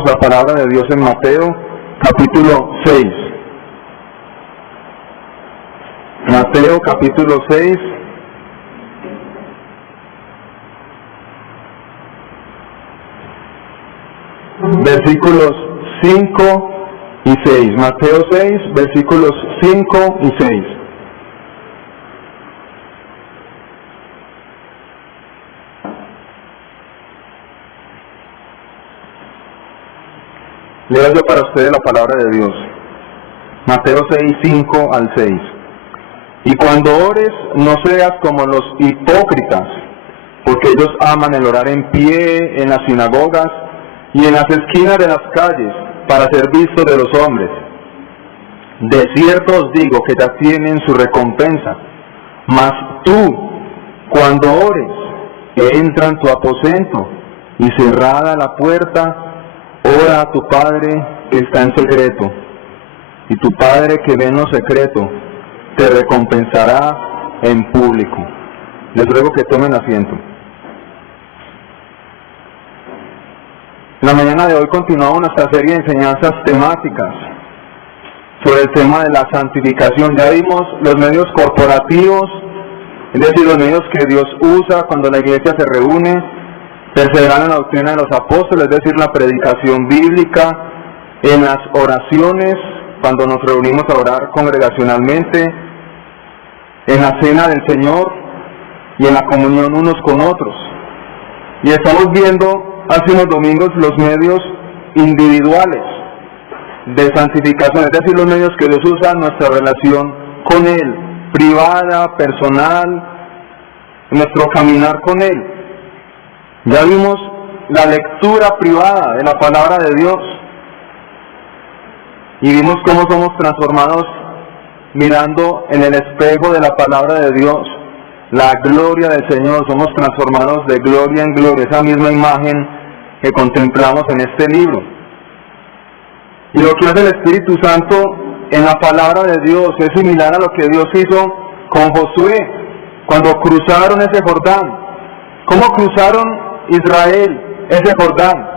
Leamos la palabra de Dios en Mateo, capítulo 6. Mateo, capítulo 6. Versículos 5 y 6. Mateo 6, versículos 5 y 6. Leo yo para ustedes la palabra de Dios. Mateo 6, 5 al 6. Y cuando ores, no seas como los hipócritas, porque ellos aman el orar en pie en las sinagogas y en las esquinas de las calles, para ser vistos de los hombres. De cierto os digo que ya tienen su recompensa. Mas tú, cuando ores, entra en tu aposento, y cerrada la puerta, ora a tu Padre que está en secreto, y tu Padre que ve en lo secreto te recompensará en público. Les ruego que tomen asiento. En la mañana de hoy continuamos nuestra serie de enseñanzas temáticas sobre el tema de la santificación. Ya vimos los medios corporativos, es decir, los medios que Dios usa cuando la iglesia se reúne, perseverar en la doctrina de los apóstoles, es decir, la predicación bíblica, en las oraciones, cuando nos reunimos a orar congregacionalmente, en la cena del Señor y en la comunión unos con otros. Y estamos viendo hace unos domingos los medios individuales de santificación, es decir, los medios que Dios usa en nuestra relación con Él, privada, personal, nuestro caminar con Él. Ya vimos la lectura privada de la palabra de Dios y vimos cómo somos transformados mirando en el espejo de la palabra de Dios la gloria del Señor. Somos transformados de gloria en gloria, esa misma imagen que contemplamos en este libro. Y lo que hace el Espíritu Santo en la palabra de Dios es similar a lo que Dios hizo con Josué cuando cruzaron ese Jordán. ¿Cómo cruzaron Israel ese Jordán?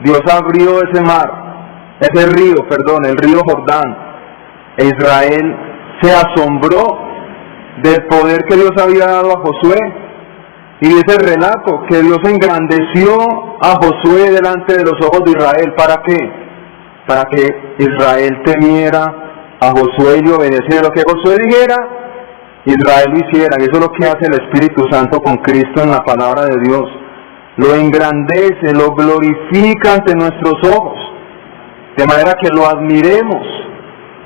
Dios abrió ese el río Jordán, e Israel se asombró del poder que Dios había dado a Josué, y dice el relato que Dios engrandeció a Josué delante de los ojos de Israel. ¿Para qué? Para que Israel temiera a Josué y obedeciera lo que Josué dijera, Israel lo hiciera. Y eso es lo que hace el Espíritu Santo con Cristo en la palabra de Dios. Lo engrandece, lo glorifica ante nuestros ojos, de manera que lo admiremos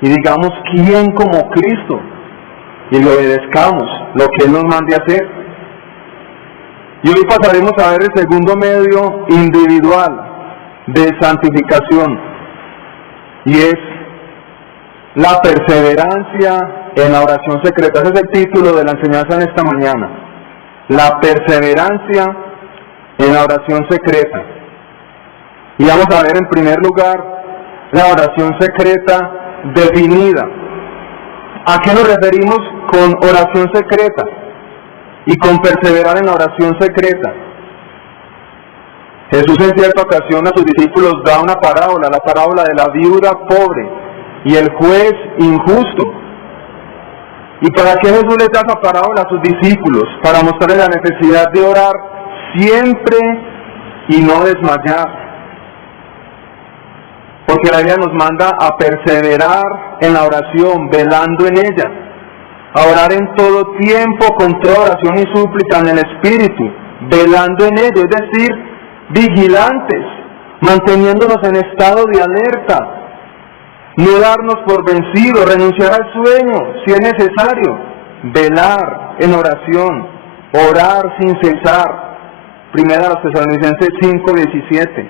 y digamos, ¿quién como Cristo? Y le obedezcamos lo que Él nos mande a hacer. Y hoy pasaremos a ver el segundo medio individual de santificación, y es la perseverancia en la oración secreta. Ese es el título de la enseñanza en esta mañana. La perseverancia en la oración secreta. Y vamos a ver en primer lugar la oración secreta definida. ¿A qué nos referimos con oración secreta y con perseverar en la oración secreta? Jesús en cierta ocasión a sus discípulos da una parábola, la parábola de la viuda pobre y el juez injusto. ¿Y para qué Jesús les da esa parábola a sus discípulos? Para mostrarles la necesidad de orar siempre y no desmayar. Porque la Biblia nos manda a perseverar en la oración, velando en ella, a orar en todo tiempo con toda oración y súplica en el Espíritu, velando en ello, es decir, vigilantes, manteniéndonos en estado de alerta, no darnos por vencidos, renunciar al sueño si es necesario, velar en oración, orar sin cesar. Primera a los Tesalonicenses 5:17.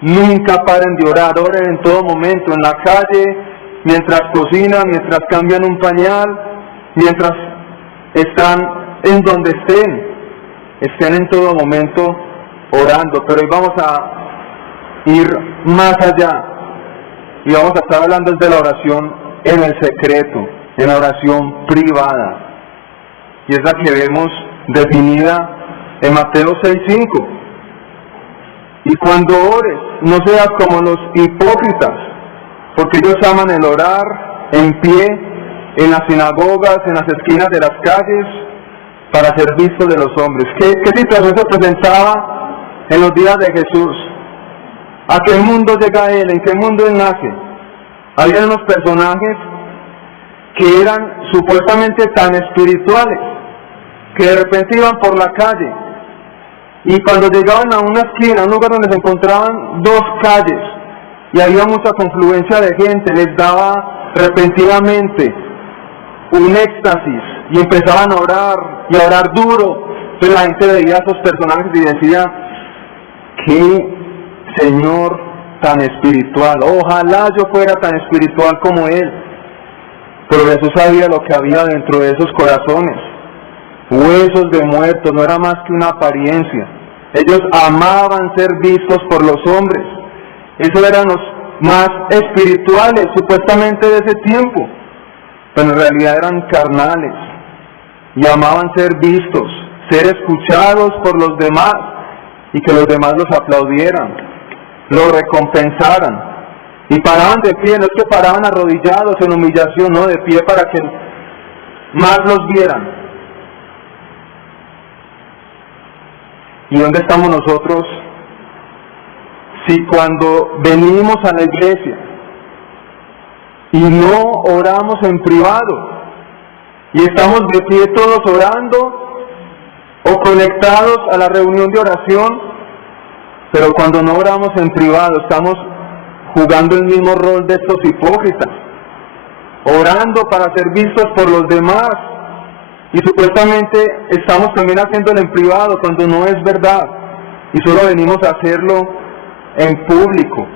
Nunca paren de orar, oren en todo momento, en la calle, mientras cocinan, mientras cambian un pañal, mientras están en donde estén en todo momento orando. Pero hoy vamos a ir más allá y vamos a estar hablando de la oración en el secreto, en la oración privada, y es la que vemos definida en Mateo 6:5. Y cuando ores, no seas como los hipócritas, porque ellos aman el orar en pie, en las sinagogas, en las esquinas de las calles, para ser vistos de los hombres. ¿Qué situación se presentaba en los días de Jesús? ¿A qué mundo llega Él? ¿En qué mundo Él nace? Había unos personajes que eran supuestamente tan espirituales, que de repente iban por la calle, y cuando llegaban a una esquina, a un lugar donde se encontraban dos calles, y había mucha confluencia de gente, les daba repentinamente un éxtasis, y empezaban a orar, y a orar duro. Entonces la gente veía a esos personajes y decía, qué Señor tan espiritual, ojalá yo fuera tan espiritual como Él. Pero Jesús sabía lo que había dentro de esos corazones, huesos de muertos, no era más que una apariencia. Ellos amaban ser vistos por los hombres, esos eran los más espirituales supuestamente de ese tiempo, pero en realidad eran carnales, y amaban ser vistos, ser escuchados por los demás, y que los demás los aplaudieran, los recompensaran, y paraban de pie, no es que paraban arrodillados en humillación, no, de pie para que más los vieran. ¿Y dónde estamos nosotros? Si cuando venimos a la iglesia y no oramos en privado, y estamos de pie todos orando, o conectados a la reunión de oración, pero cuando no oramos en privado, estamos jugando el mismo rol de estos hipócritas, orando para ser vistos por los demás, y supuestamente estamos también haciéndolo en privado cuando no es verdad, y solo venimos a hacerlo en público.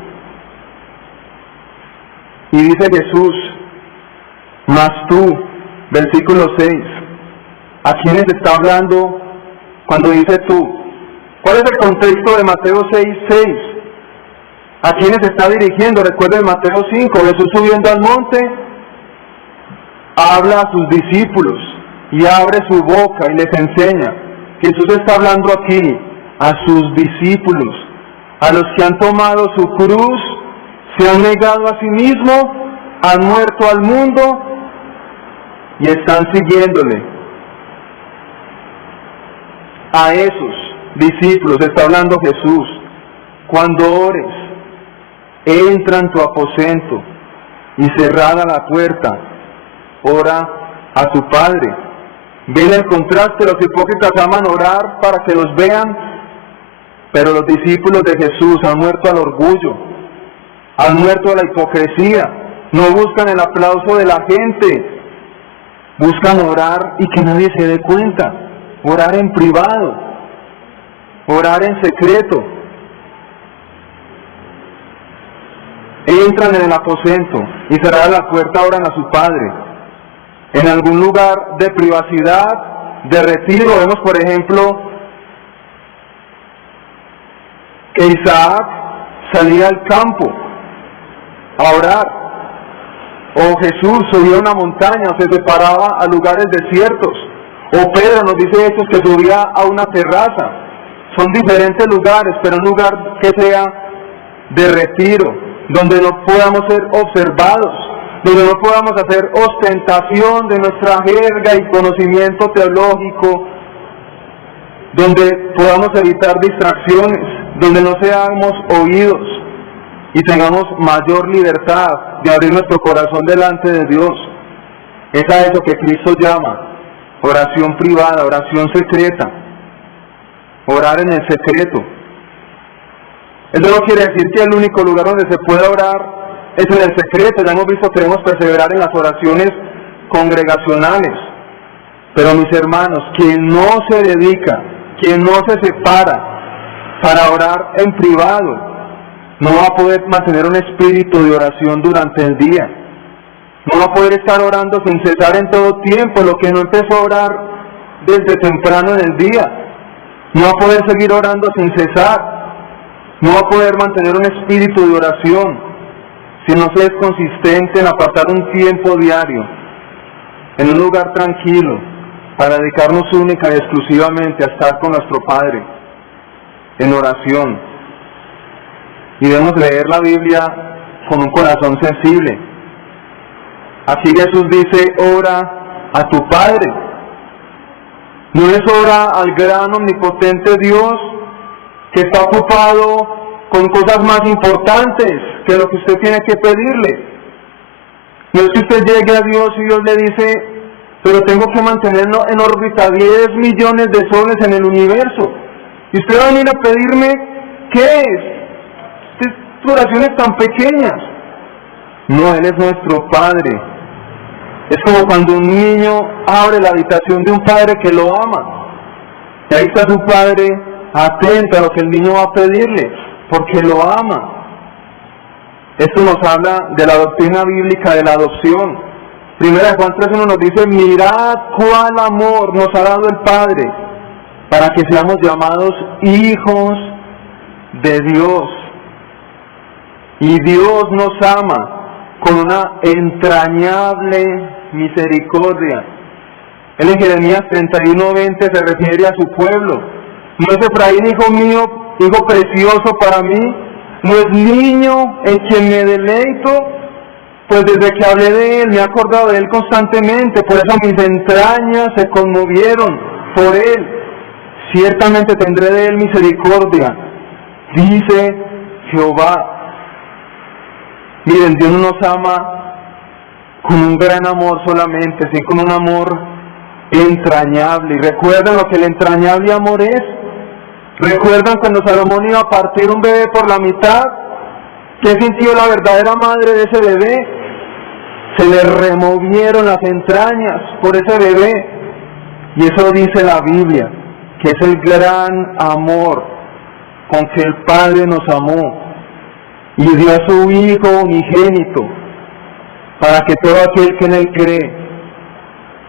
Y dice Jesús, mas tú, versículo 6, ¿a quiénes está hablando cuando dice tú? ¿Cuál es el contexto de Mateo 6:6? ¿A quiénes está dirigiendo? Recuerden Mateo 5, Jesús subiendo al monte, habla a sus discípulos y abre su boca y les enseña. Jesús está hablando aquí a sus discípulos, a los que han tomado su cruz, se han negado a sí mismos, han muerto al mundo y están siguiéndole. A esos discípulos está hablando Jesús. Cuando ores, entra en tu aposento y cerrada la puerta, ora a tu Padre. Ven el contraste, los hipócritas aman orar para que los vean, pero los discípulos de Jesús han muerto al orgullo, han muerto a la hipocresía, no buscan el aplauso de la gente, buscan orar y que nadie se dé cuenta, orar en privado, orar en secreto. Entran en el aposento y cerradas la puerta oran a su Padre. En algún lugar de privacidad, de retiro, vemos por ejemplo que Isaac salía al campo a orar, o Jesús subía a una montaña, o se separaba a lugares desiertos, o Pedro nos dice Hechos que subía a una terraza. Son diferentes lugares, pero un lugar que sea de retiro, donde no podamos ser observados, donde no podamos hacer ostentación de nuestra jerga y conocimiento teológico, donde podamos evitar distracciones, donde no seamos oídos y tengamos mayor libertad de abrir nuestro corazón delante de Dios. Es a eso que Cristo llama oración privada, oración secreta, orar en el secreto. Eso no quiere decir que el único lugar donde se pueda orar es en el secreto. Ya hemos visto que debemos perseverar en las oraciones congregacionales. Pero mis hermanos, quien no se dedica, quien no se separa para orar en privado, no va a poder mantener un espíritu de oración durante el día. No va a poder estar orando sin cesar en todo tiempo, lo que no empezó a orar desde temprano en el día. No va a poder seguir orando sin cesar. No va a poder mantener un espíritu de oración si no se es consistente en apartar un tiempo diario en un lugar tranquilo para dedicarnos única y exclusivamente a estar con nuestro Padre en oración. y debemos leer la Biblia con un corazón sensible. Aquí Jesús dice, ora a tu Padre. No es ora al gran omnipotente Dios que está ocupado con cosas más importantes que lo que usted tiene que pedirle. No es que usted llegue a Dios y Dios le dice, pero tengo que mantenerlo en órbita 10 millones de soles en el universo. Y usted va a venir a pedirme, ¿qué es? Estas oraciones tan pequeñas. No, Él es nuestro Padre. Es como cuando un niño abre la habitación de un padre que lo ama. Y ahí está su padre atento a lo que el niño va a pedirle, porque lo ama. Esto nos habla de la doctrina bíblica de la adopción. Primera de Juan 3:1 nos dice, mirad cuál amor nos ha dado el Padre, para que seamos llamados hijos de Dios. Y Dios nos ama con una entrañable misericordia. Él en Jeremías 31:20 se refiere a su pueblo. No es Efraín, hijo mío, hijo precioso para mí, no es niño en quien me deleito, pues desde que hablé de él me he acordado de él constantemente, por eso mis entrañas se conmovieron por él. Ciertamente tendré de él misericordia, dice Jehová. Miren, Dios no nos ama con un gran amor solamente, sino con un amor entrañable. ¿Y recuerdan lo que el entrañable amor es? ¿Recuerdan cuando Salomón iba a partir un bebé por la mitad? ¿Qué sintió la verdadera madre de ese bebé? Se le removieron las entrañas por ese bebé. Y eso dice la Biblia, que es el gran amor con que el Padre nos amó y dio a su Hijo unigénito, para que todo aquel que en Él cree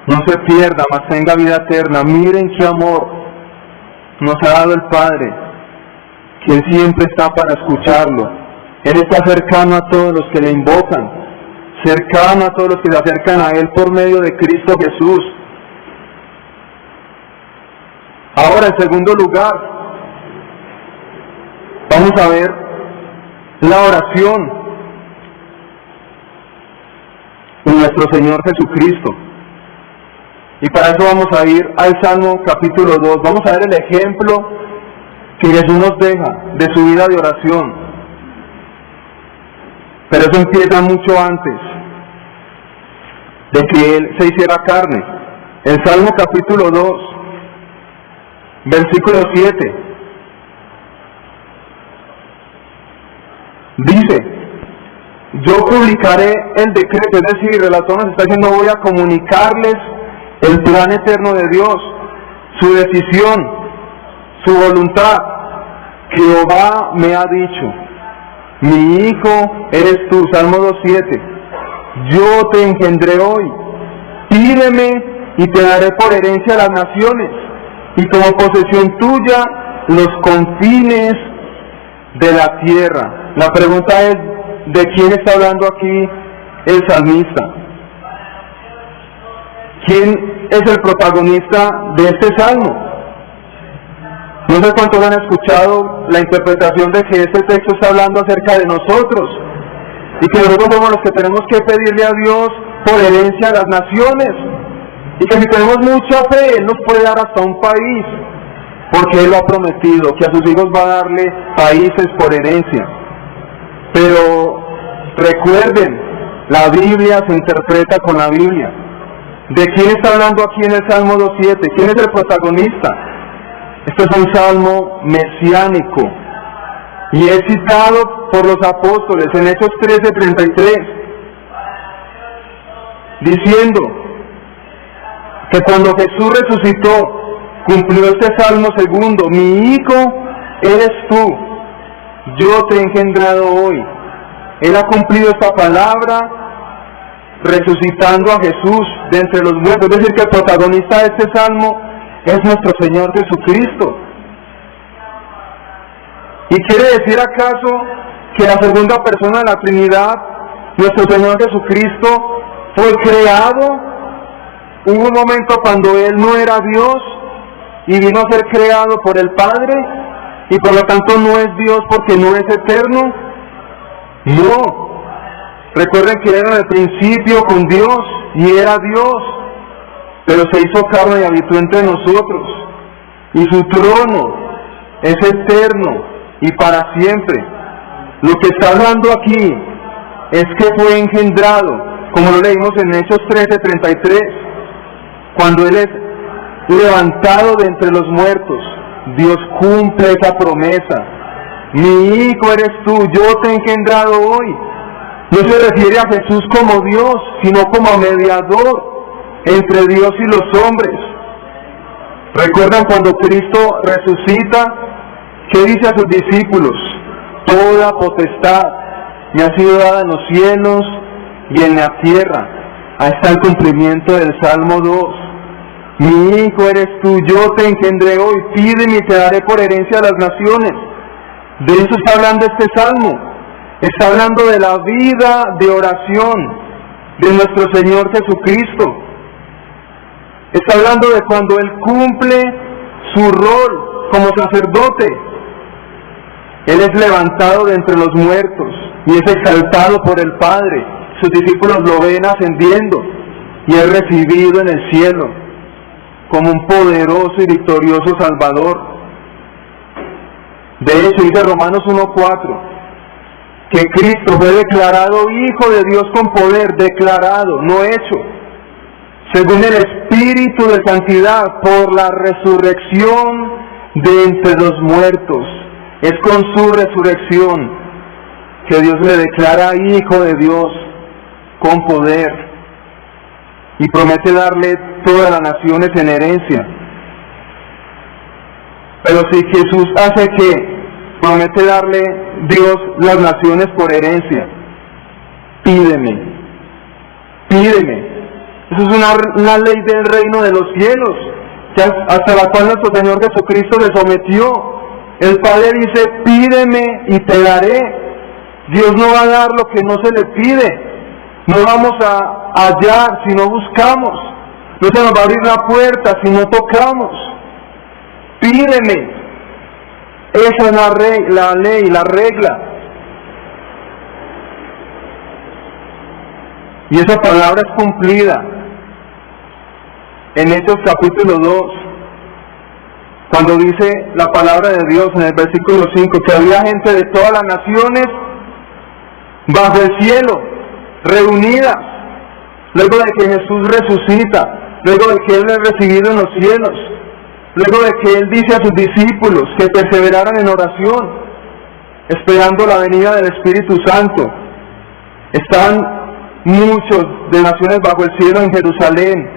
no se pierda, mas tenga vida eterna. Miren qué amor nos ha dado el Padre, que Él siempre está para escucharlo. Él está cercano a todos los que le invocan, cercano a todos los que se acercan a Él por medio de Cristo Jesús. Ahora, en segundo lugar, vamos a ver la oración de nuestro Señor Jesucristo. Y para eso vamos a ir al Salmo capítulo 2. Vamos a ver el ejemplo que Jesús nos deja de su vida de oración. Pero eso empieza mucho antes de que Él se hiciera carne. El Salmo capítulo 2, versículo 7. Dice, yo publicaré el decreto, es decir, el autor nos está diciendo, voy a comunicarles el plan eterno de Dios, su decisión, su voluntad. Jehová me ha dicho, mi hijo eres tú, Salmo 2:7, yo te engendré hoy, pídeme y te daré por herencia a las naciones, y como posesión tuya los confines de la tierra. La pregunta es, ¿de quién está hablando aquí el salmista? ¿Quién es el protagonista de este salmo? No sé cuántos han escuchado la interpretación de que este texto está hablando acerca de nosotros, y que nosotros somos los que tenemos que pedirle a Dios por herencia a las naciones, y que si tenemos mucha fe, Él nos puede dar hasta un país, porque Él lo ha prometido, que a sus hijos va a darle países por herencia. Pero recuerden, la Biblia se interpreta con la Biblia. ¿De quién está hablando aquí en el Salmo 2:7? ¿Quién es el protagonista? Este es un salmo mesiánico y es citado por los apóstoles en Hechos 13:33, diciendo que cuando Jesús resucitó, cumplió este salmo segundo: mi hijo eres tú, yo te he engendrado hoy. Él ha cumplido esta palabra resucitando a Jesús de entre los muertos. Es decir, que el protagonista de este salmo es nuestro Señor Jesucristo. ¿Y quiere decir acaso que la segunda persona de la Trinidad, nuestro Señor Jesucristo, fue creado? Hubo un momento cuando Él no era Dios y vino a ser creado por el Padre. y por lo tanto no es Dios porque no es eterno. No. Recuerden que era en el principio con Dios y era Dios, pero se hizo carne y habitó entre nosotros, y su trono es eterno y para siempre. Lo que está hablando aquí es que fue engendrado, como lo leímos en Hechos 13:33, cuando Él es levantado de entre los muertos. Dios cumple esa promesa. Mi hijo eres tú, yo te he engendrado hoy. No se refiere a Jesús como Dios, sino como mediador entre Dios y los hombres. ¿Recuerdan cuando Cristo resucita? ¿Qué dice a sus discípulos? Toda potestad me ha sido dada en los cielos y en la tierra. Ahí está el cumplimiento del Salmo 2. Mi hijo eres tú, yo te engendré hoy, pídeme y te daré por herencia a las naciones. De eso está hablando este Salmo. Está hablando de la vida de oración de nuestro Señor Jesucristo. Está hablando de cuando Él cumple su rol como sacerdote. Él es levantado de entre los muertos y es exaltado por el Padre. Sus discípulos lo ven ascendiendo y es recibido en el cielo como un poderoso y victorioso Salvador. De hecho, dice Romanos 1:4, que Cristo fue declarado Hijo de Dios con poder, declarado, no hecho, según el Espíritu de Santidad, por la resurrección de entre los muertos. Es con su resurrección que Dios le declara Hijo de Dios con poder y promete darle todas las naciones en herencia. Pero si Jesús hace que promete darle Dios las naciones por herencia, pídeme. Eso es una ley del reino de los cielos, que hasta la cual nuestro Señor Jesucristo le sometió. El Padre dice, pídeme y te daré. Dios no va a dar lo que no se le pide. No vamos a hallar si no buscamos. No se nos va a abrir la puerta si no tocamos. Pídeme. Esa es la ley, la regla. Y esa palabra es cumplida en Hechos capítulo 2, cuando dice la palabra de Dios en el versículo 5, que había gente de todas las naciones bajo el cielo, reunidas, luego de que Jesús resucita, luego de que Él es recibido en los cielos, luego de que Él dice a sus discípulos que perseveraran en oración, esperando la venida del Espíritu Santo. Están muchos de naciones bajo el cielo en Jerusalén,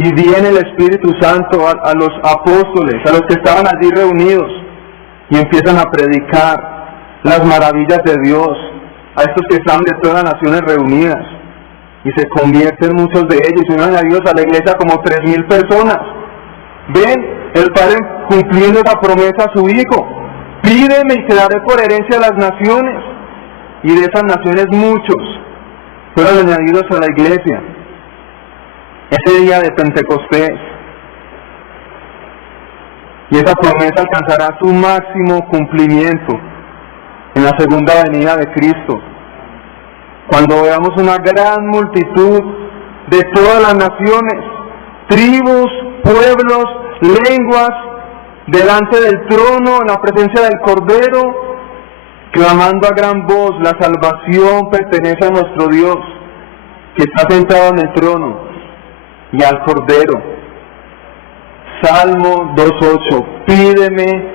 y viene el Espíritu Santo a los apóstoles, a los que estaban allí reunidos, y empiezan a predicar las maravillas de Dios a estos que estaban de todas las naciones reunidas, y se convierten muchos de ellos, y unen a Dios a la iglesia como 3,000 personas. Ven, el Padre cumpliendo esa promesa a su Hijo, pídeme y te daré por herencia a las naciones, y de esas naciones muchos fueron añadidos a la iglesia ese día de Pentecostés. Y esa promesa alcanzará su máximo cumplimiento en la segunda venida de Cristo, cuando veamos una gran multitud de todas las naciones, tribus, pueblos, lenguas, delante del trono, en la presencia del Cordero, clamando a gran voz, la salvación pertenece a nuestro Dios, que está sentado en el trono, y al Cordero. Salmo 2:8, pídeme,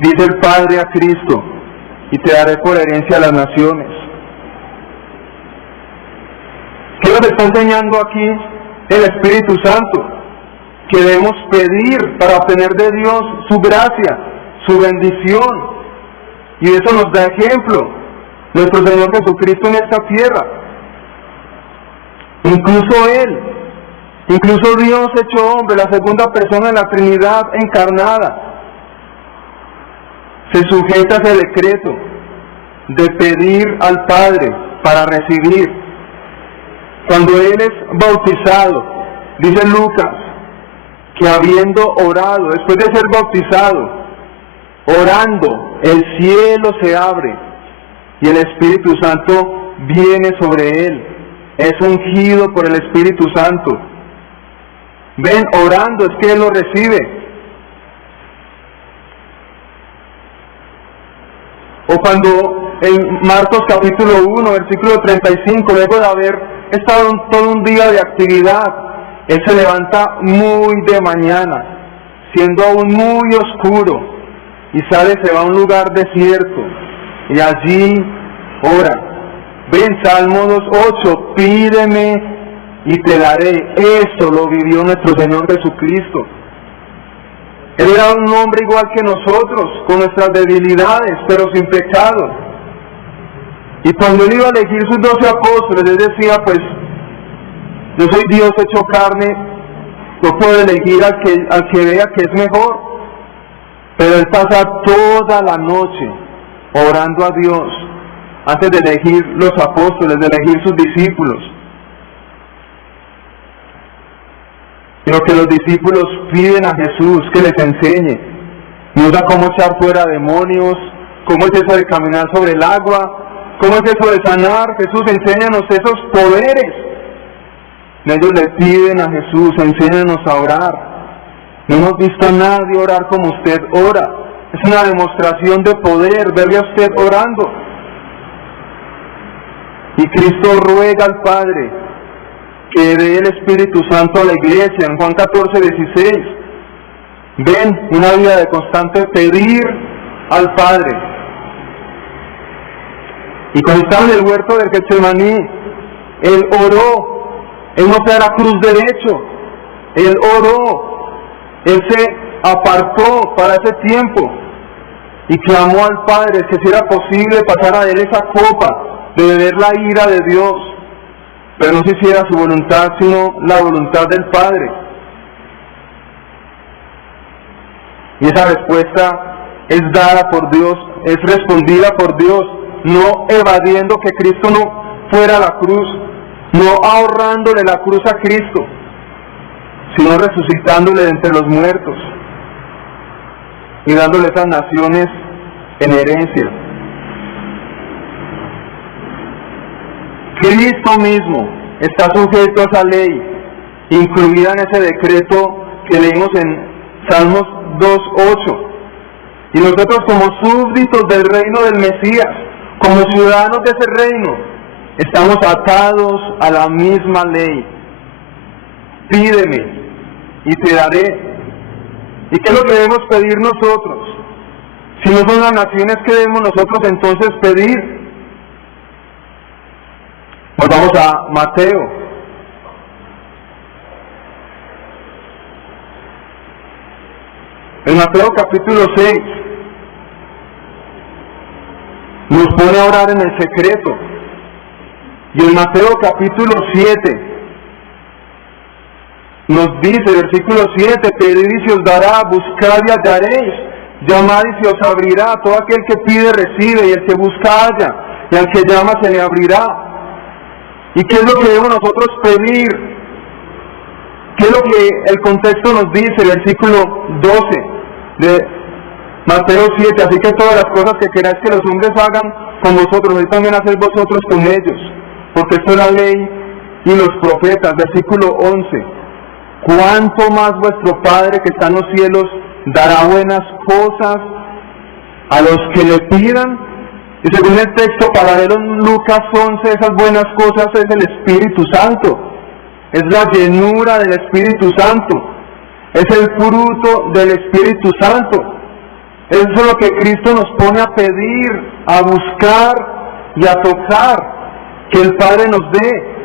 dice el Padre a Cristo, y te daré por herencia a las naciones. ¿Qué nos está enseñando aquí el Espíritu Santo? Que debemos pedir para obtener de Dios su gracia, su bendición, y eso nos da ejemplo nuestro Señor Jesucristo en esta tierra. Incluso Dios hecho hombre, la segunda persona de la Trinidad encarnada, se sujeta a ese decreto de pedir al Padre para recibir. Cuando Él es bautizado, dice Lucas, que habiendo orado, después de ser bautizado, orando, el cielo se abre y el Espíritu Santo viene sobre él. Es ungido por el Espíritu Santo. Ven, orando es que él lo recibe. O cuando en Marcos capítulo 1, versículo 35, luego de haber estado todo un día de actividad, él se levanta muy de mañana, siendo aún muy oscuro, y sale, se va a un lugar desierto, y allí ora. Ven, Salmo 2:8, pídeme y te daré. Eso lo vivió nuestro Señor Jesucristo. Él era un hombre igual que nosotros, con nuestras debilidades, pero sin pecado. Y cuando él iba a elegir sus 12 apóstoles, él decía, pues, yo soy Dios hecho carne, yo puedo elegir al que vea que es mejor. Pero él pasa toda la noche orando a Dios, antes de elegir los apóstoles, de elegir sus discípulos. Lo que los discípulos piden a Jesús que les enseñe. Mira cómo echar fuera demonios, cómo es eso de caminar sobre el agua, cómo es eso de sanar. Jesús, enséñanos esos poderes. Ellos le piden a Jesús, enséñanos a orar. No hemos visto a nadie orar como usted ora. Es una demostración de poder verle a usted orando. Y Cristo ruega al Padre que dé el Espíritu Santo a la iglesia, en Juan 14:16. Ven, una vida de constante pedir al Padre. Y cuando estaba en el huerto del Getsemaní, él oró. Él no fue a la cruz derecho, él oró. Él se apartó para ese tiempo y clamó al Padre que si era posible pasara de él esa copa de beber la ira de Dios, pero no se hiciera su voluntad, sino la voluntad del Padre. Y esa respuesta es dada por Dios, es respondida por Dios, no evadiendo que Cristo no fuera a la cruz, no ahorrándole la cruz a Cristo, sino resucitándole de entre los muertos y dándole esas naciones en herencia. Cristo mismo está sujeto a esa ley, incluida en ese decreto que leímos en Salmos 2:8. Y nosotros como súbditos del reino del Mesías, como ciudadanos de ese reino, estamos atados a la misma ley. Pídeme y te daré. ¿Y qué es lo que debemos pedir nosotros? Si no son las naciones, ¿qué debemos nosotros entonces pedir? Pues vamos a Mateo. En Mateo capítulo 6 nos pone a orar en el secreto. Y en Mateo capítulo 7 nos dice, versículo 7, pedid y se os dará, buscad y hallaréis, llamad y se os abrirá. Todo aquel que pide recibe, y el que busca halla, y al que llama se le abrirá. ¿Y qué es lo que debemos nosotros pedir? ¿Qué es lo que el contexto nos dice? Versículo 12 de Mateo 7, así que todas las cosas que queráis que los hombres hagan con vosotros, hoy también haced vosotros con ellos, porque esto es la ley y los profetas. Versículo 11, cuánto más vuestro Padre que está en los cielos dará buenas cosas a los que le pidan. Y según el texto paralelo en Lucas 11, esas buenas cosas es el Espíritu Santo, es la llenura del Espíritu Santo, es el fruto del Espíritu Santo. Eso es lo que Cristo nos pone a pedir, a buscar y a tocar, que el Padre nos dé.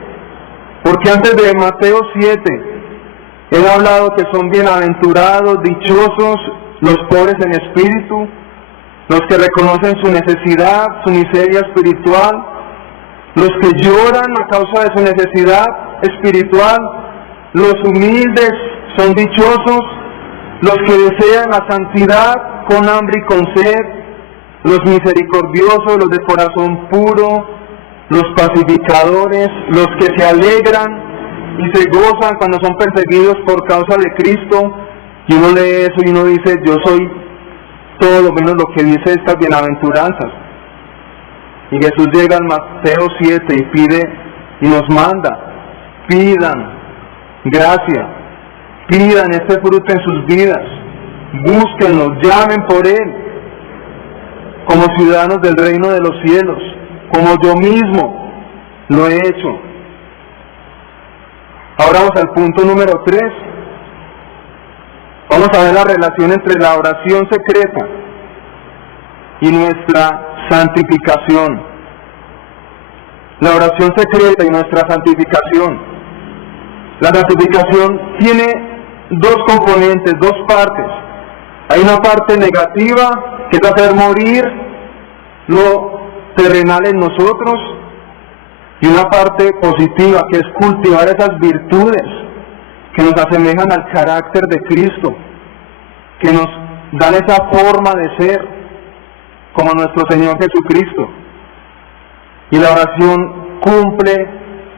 Porque antes de Mateo 7, Él ha hablado que son bienaventurados, dichosos, los pobres en espíritu, los que reconocen su necesidad, su miseria espiritual, los que lloran a causa de su necesidad espiritual, los humildes son dichosos, los que desean la santidad con hambre y con sed, los misericordiosos, los de corazón puro, los pacificadores, los que se alegran y se gozan cuando son perseguidos por causa de Cristo. Y uno lee eso y uno dice, yo soy todo lo menos lo que dice estas bienaventuranzas. Y Jesús llega al Mateo 7 y pide y nos manda, pidan gracia, pidan este fruto en sus vidas, búsquenlo, llamen por él, como ciudadanos del reino de los cielos, como yo mismo lo he hecho. Ahora vamos al punto número 3. Vamos a ver la relación entre la oración secreta y nuestra santificación. La oración secreta y nuestra santificación. La santificación tiene dos componentes, dos partes. Hay una parte negativa, que es hacer morir lo terrenal en nosotros, y una parte positiva, que es cultivar esas virtudes que nos asemejan al carácter de Cristo, que nos dan esa forma de ser como nuestro Señor Jesucristo. Y la oración cumple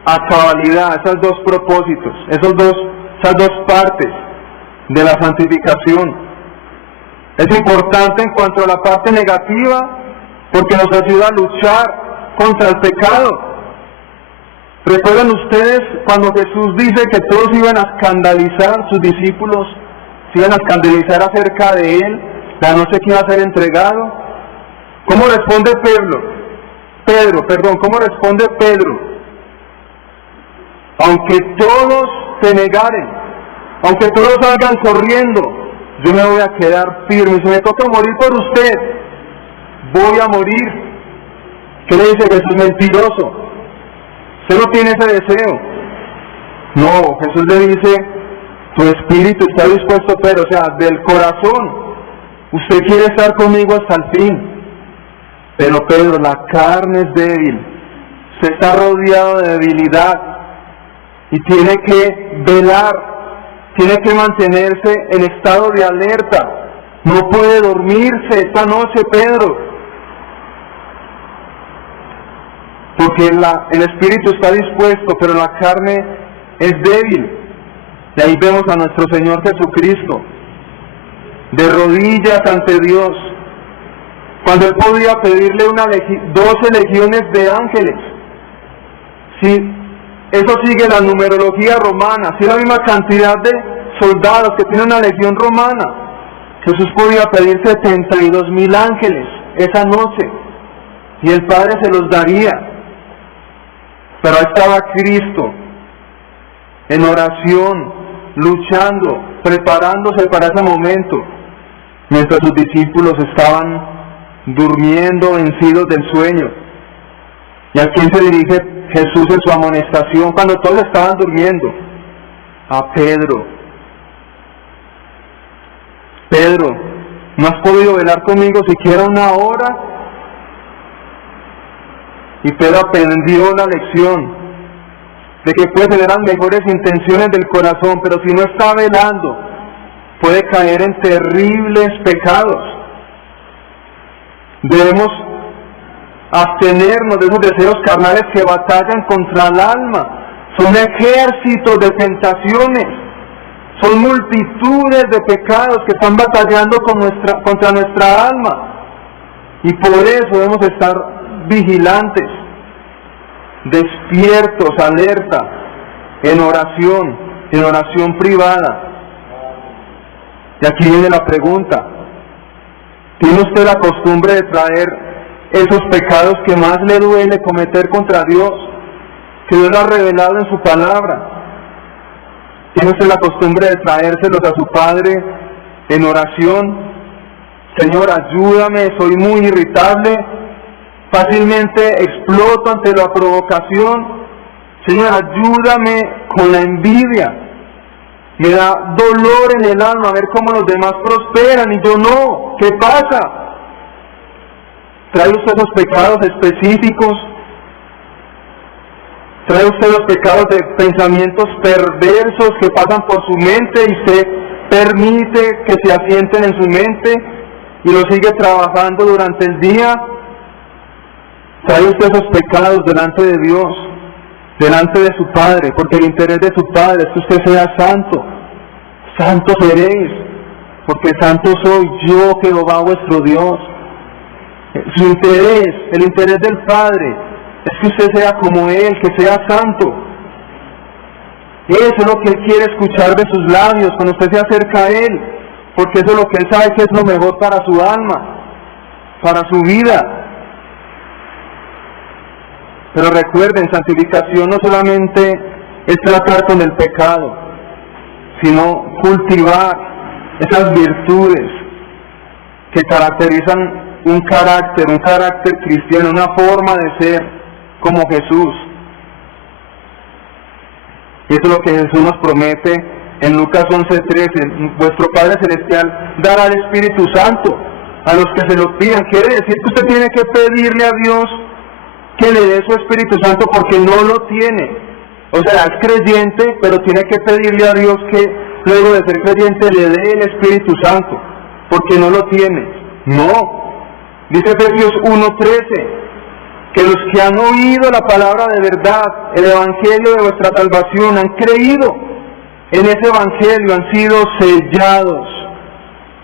a cabalidad esos dos propósitos, esas dos partes de la santificación. Es importante en cuanto a la parte negativa, porque nos ayuda a luchar contra el pecado. ¿Recuerdan ustedes cuando Jesús dice que todos iban a escandalizar, sus discípulos se iban a escandalizar acerca de él, la noche que iba a ser entregado? ¿Cómo responde Pedro? ¿Cómo responde Pedro? Aunque todos te negaren, aunque todos salgan corriendo, yo me voy a quedar firme. Si me toca morir por usted, voy a morir. ¿Qué le dice Jesús? Mentiroso. Usted no tiene ese deseo. No, Jesús le dice, tu espíritu está dispuesto, pero, o sea, del corazón, usted quiere estar conmigo hasta el fin. Pero Pedro, la carne es débil, se está rodeado de debilidad y tiene que velar, tiene que mantenerse en estado de alerta. No puede dormirse esta noche, Pedro. Porque el espíritu está dispuesto, pero la carne es débil. Y ahí vemos a nuestro Señor Jesucristo, de rodillas ante Dios, cuando Él podía pedirle 12 legiones de ángeles. Si eso sigue la numerología romana, si es la misma cantidad de soldados que tiene una legión romana, Jesús podía pedir 72,000 ángeles esa noche, y el Padre se los daría. Pero ahí estaba Cristo, en oración, luchando, preparándose para ese momento, mientras sus discípulos estaban durmiendo, vencidos del sueño. ¿Y a quién se dirige Jesús en su amonestación cuando todos estaban durmiendo? A Pedro. Pedro, ¿no has podido velar conmigo siquiera una hora? Y Pedro aprendió la lección de que puede tener las mejores intenciones del corazón, pero si no está velando, puede caer en terribles pecados. Debemos abstenernos de esos deseos carnales que batallan contra el alma. Son ejércitos de tentaciones, son multitudes de pecados que están batallando contra nuestra alma. Y por eso debemos estar vigilantes, despiertos, alerta, en oración privada. Y aquí viene la pregunta: ¿tiene usted la costumbre de traer esos pecados que más le duele cometer contra Dios, que Dios ha revelado en su palabra? ¿Tiene usted la costumbre de traérselos a su Padre en oración? Señor, ayúdame, soy muy irritable, fácilmente exploto ante la provocación. Señor, ayúdame con la envidia. Me da dolor en el alma ver cómo los demás prosperan y yo no. ¿Qué pasa? ¿Trae usted esos pecados específicos? ¿Trae usted los pecados de pensamientos perversos que pasan por su mente y usted permite que se asienten en su mente y lo sigue trabajando durante el día? ¿Trae usted esos pecados delante de Dios, delante de su Padre? Porque el interés de su Padre es que usted sea santo. Santos seréis, porque santo soy yo, Jehová vuestro Dios. Su interés, el interés del Padre, es que usted sea como Él, que sea santo. Eso es lo que Él quiere escuchar de sus labios cuando usted se acerca a Él, porque eso es lo que Él sabe que es lo mejor para su alma, para su vida. Pero recuerden, santificación no solamente es tratar con el pecado, sino cultivar esas virtudes que caracterizan un carácter cristiano, una forma de ser como Jesús. Y eso es lo que Jesús nos promete en Lucas 11:13. Vuestro Padre Celestial dará el Espíritu Santo a los que se lo pidan. Quiere decir que usted tiene que pedirle a Dios que le dé su Espíritu Santo porque no lo tiene. O sea, es creyente, pero tiene que pedirle a Dios que luego de ser creyente le dé el Espíritu Santo, porque no lo tiene. No. Dice Efesios 1:13, que los que han oído la palabra de verdad, el Evangelio de vuestra salvación, han creído en ese Evangelio, han sido sellados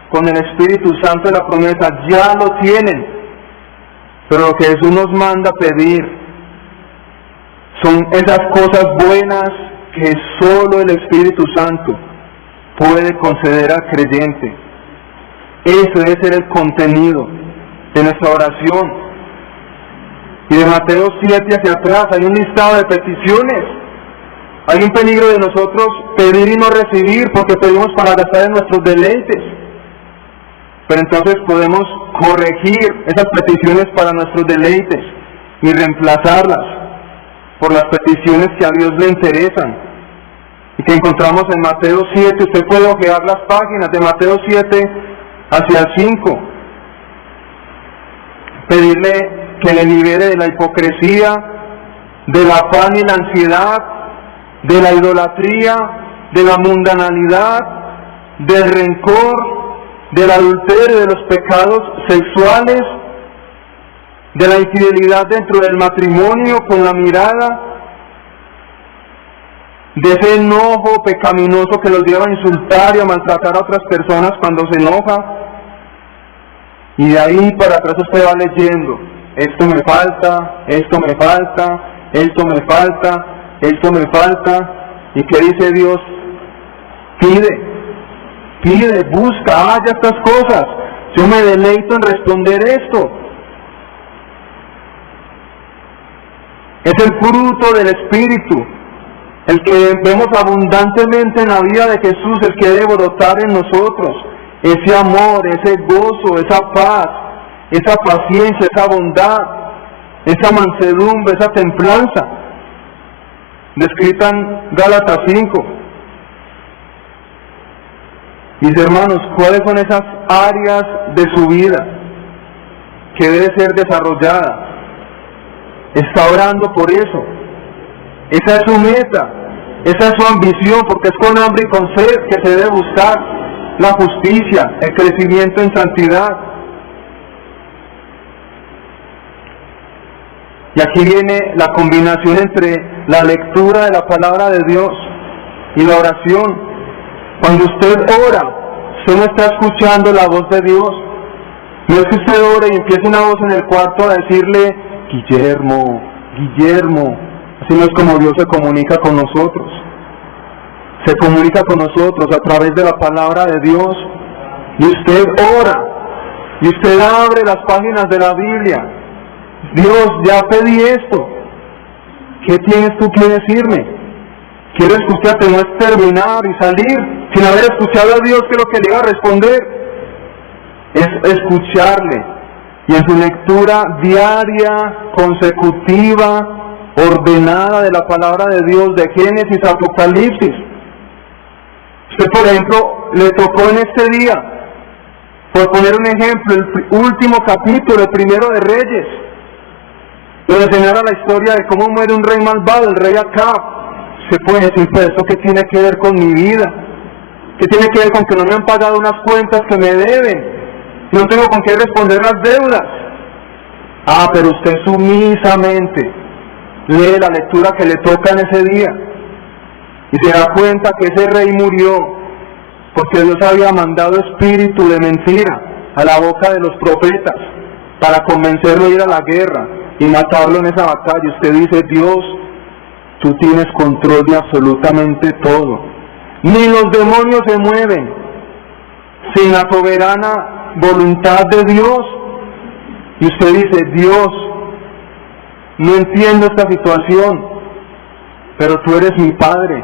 con el Espíritu Santo de la promesa, ya lo tienen. Pero lo que Jesús nos manda a pedir son esas cosas buenas que solo el Espíritu Santo puede conceder al creyente. Eso debe ser el contenido de nuestra oración. Y de Mateo 7 hacia atrás hay un listado de peticiones. Hay un peligro de nosotros pedir y no recibir porque pedimos para gastar en nuestros deleites. Pero entonces podemos corregir esas peticiones para nuestros deleites y reemplazarlas por las peticiones que a Dios le interesan y que encontramos en Mateo 7. Usted puede ojear las páginas de Mateo 7 hacia el 5. Pedirle que le libere de la hipocresía, del afán y la ansiedad, de la idolatría, de la mundanalidad, del rencor, del adulterio, de los pecados sexuales, de la infidelidad dentro del matrimonio con la mirada, de ese enojo pecaminoso que los lleva a insultar y a maltratar a otras personas cuando se enoja. Y de ahí para atrás usted va leyendo, esto me falta, esto me falta, esto me falta, esto me falta. ¿Y qué dice Dios? Pide, busca, halla estas cosas. Yo me deleito en responder esto. Es el fruto del Espíritu, el que vemos abundantemente en la vida de Jesús, el que debe brotar en nosotros. Ese amor, ese gozo, esa paz, esa paciencia, esa bondad, esa mansedumbre, esa templanza, descrita en Gálatas 5. Mis hermanos, ¿cuáles son esas áreas de su vida que debe ser desarrollada? Está orando por eso. Esa es su meta, esa es su ambición, porque es con hambre y con sed que se debe buscar la justicia, el crecimiento en santidad. Y aquí viene la combinación entre la lectura de la palabra de Dios y la oración. Cuando usted ora, usted no está escuchando la voz de Dios. No es que usted ore y empiece una voz en el cuarto a decirle, Guillermo, Guillermo. Así no es como Dios se comunica con nosotros. Se comunica con nosotros a través de la palabra de Dios. Y usted ora. Y usted abre las páginas de la Biblia. Dios, ya pedí esto. ¿Qué tienes tú que decirme? ¿Quieres que usted no es terminar y salir sin haber escuchado a Dios que es lo que le iba a responder? Es escucharle. Y en su lectura diaria, consecutiva, ordenada de la palabra de Dios, de Génesis a Apocalipsis. Usted, por ejemplo, le tocó en este día, por poner un ejemplo, el último capítulo, el primero de Reyes, donde enseñara la historia de cómo muere un rey malvado, el rey Acab. Se puede decir, pues, ¿esto qué tiene que ver con mi vida? ¿Qué tiene que ver con que no me han pagado unas cuentas que me deben? No tengo con qué responder las deudas. Ah, pero usted sumisamente lee la lectura que le toca en ese día y se da cuenta que ese rey murió porque Dios había mandado espíritu de mentira a la boca de los profetas para convencerlo a ir a la guerra y matarlo en esa batalla. Usted dice: Dios, tú tienes control de absolutamente todo. Ni los demonios se mueven sin la soberana voluntad de Dios. Y usted dice: Dios, no entiendo esta situación, pero tú eres mi Padre,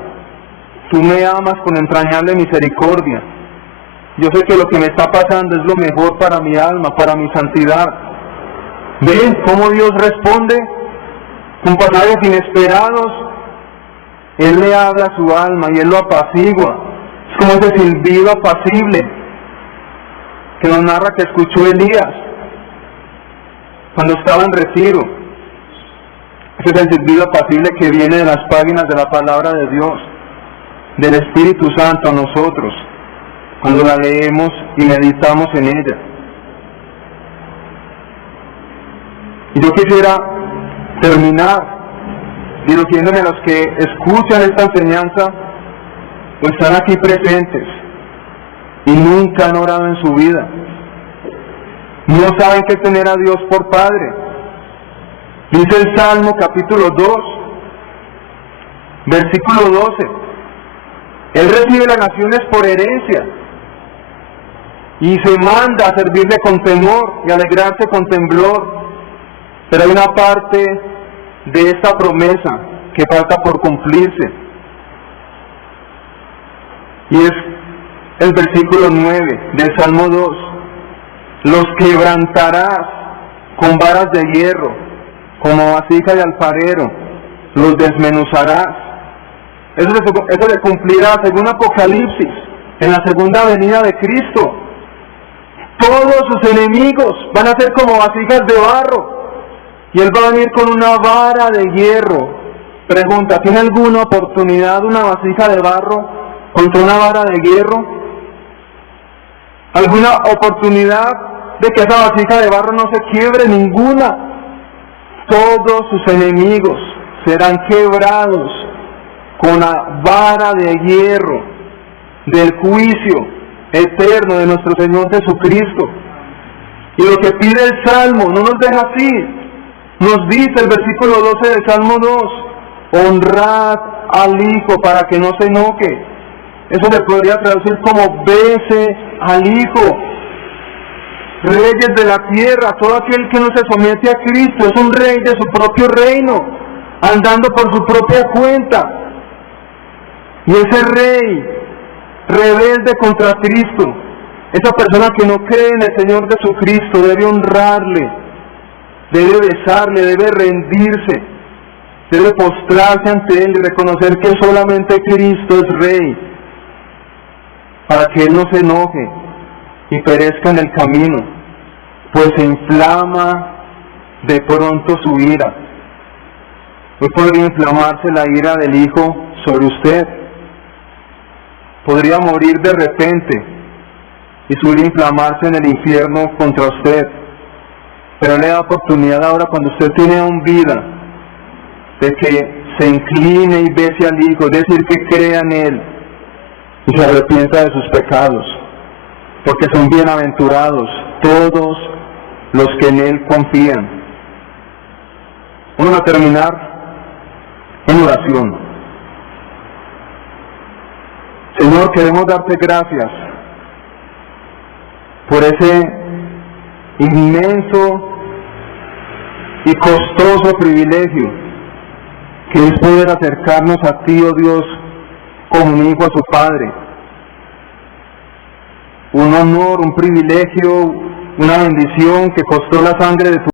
tú me amas con entrañable misericordia. Yo sé que lo que me está pasando es lo mejor para mi alma, para mi santidad. ¿Ven cómo Dios responde? Con pasajes inesperados. Él le habla a su alma y Él lo apacigua. Es como ese silbido apacible que nos narra que escuchó Elías cuando estaba en retiro. Ese es el silbido apacible que viene de las páginas de la palabra de Dios, del Espíritu Santo a nosotros, cuando la leemos y meditamos en ella. Y yo quisiera terminar dirigiéndome a los que escuchan esta enseñanza o están aquí presentes y nunca han orado en su vida. No saben qué es tener a Dios por Padre. Dice el Salmo capítulo 2, versículo 12. Él recibe las naciones por herencia y se manda a servirle con temor y alegrarse con temblor. Pero hay una parte de esta promesa que falta por cumplirse, y es el versículo 9 del Salmo 2. Los quebrantarás con varas de hierro, como vasija de alfarero, los desmenuzarás. Eso se cumplirá según Apocalipsis, en la segunda venida de Cristo. Todos sus enemigos van a ser como vasijas de barro, y Él va a venir con una vara de hierro. Pregunta: ¿tiene alguna oportunidad una vasija de barro contra una vara de hierro? ¿Alguna oportunidad de que esa vasija de barro no se quiebre? Ninguna. Todos sus enemigos serán quebrados con la vara de hierro del juicio eterno de nuestro Señor Jesucristo. Y lo que pide el Salmo no nos deja así. Nos dice el versículo 12 del Salmo 2: honrad al Hijo para que no se enoje. Eso se podría traducir como: bese al Hijo. Reyes de la tierra, todo aquel que no se somete a Cristo es un rey de su propio reino, andando por su propia cuenta. Y ese rey rebelde contra Cristo, esa persona que no cree en el Señor Jesucristo, debe honrarle, debe besarle, debe rendirse, debe postrarse ante Él y reconocer que solamente Cristo es Rey, para que Él no se enoje y perezca en el camino, pues se inflama de pronto su ira. Hoy podría inflamarse la ira del Hijo sobre usted, podría morir de repente y su ira inflamarse en el infierno contra usted. Pero le da oportunidad ahora, cuando usted tiene aún vida, de que se incline y bese al Hijo, es decir, que crea en Él y se arrepienta de sus pecados, porque son bienaventurados todos los que en Él confían. Vamos a terminar en oración. Señor, queremos darte gracias por ese inmenso y costoso privilegio que es poder acercarnos a ti, oh Dios, como un hijo a su Padre. Un honor, un privilegio, una bendición que costó la sangre de tu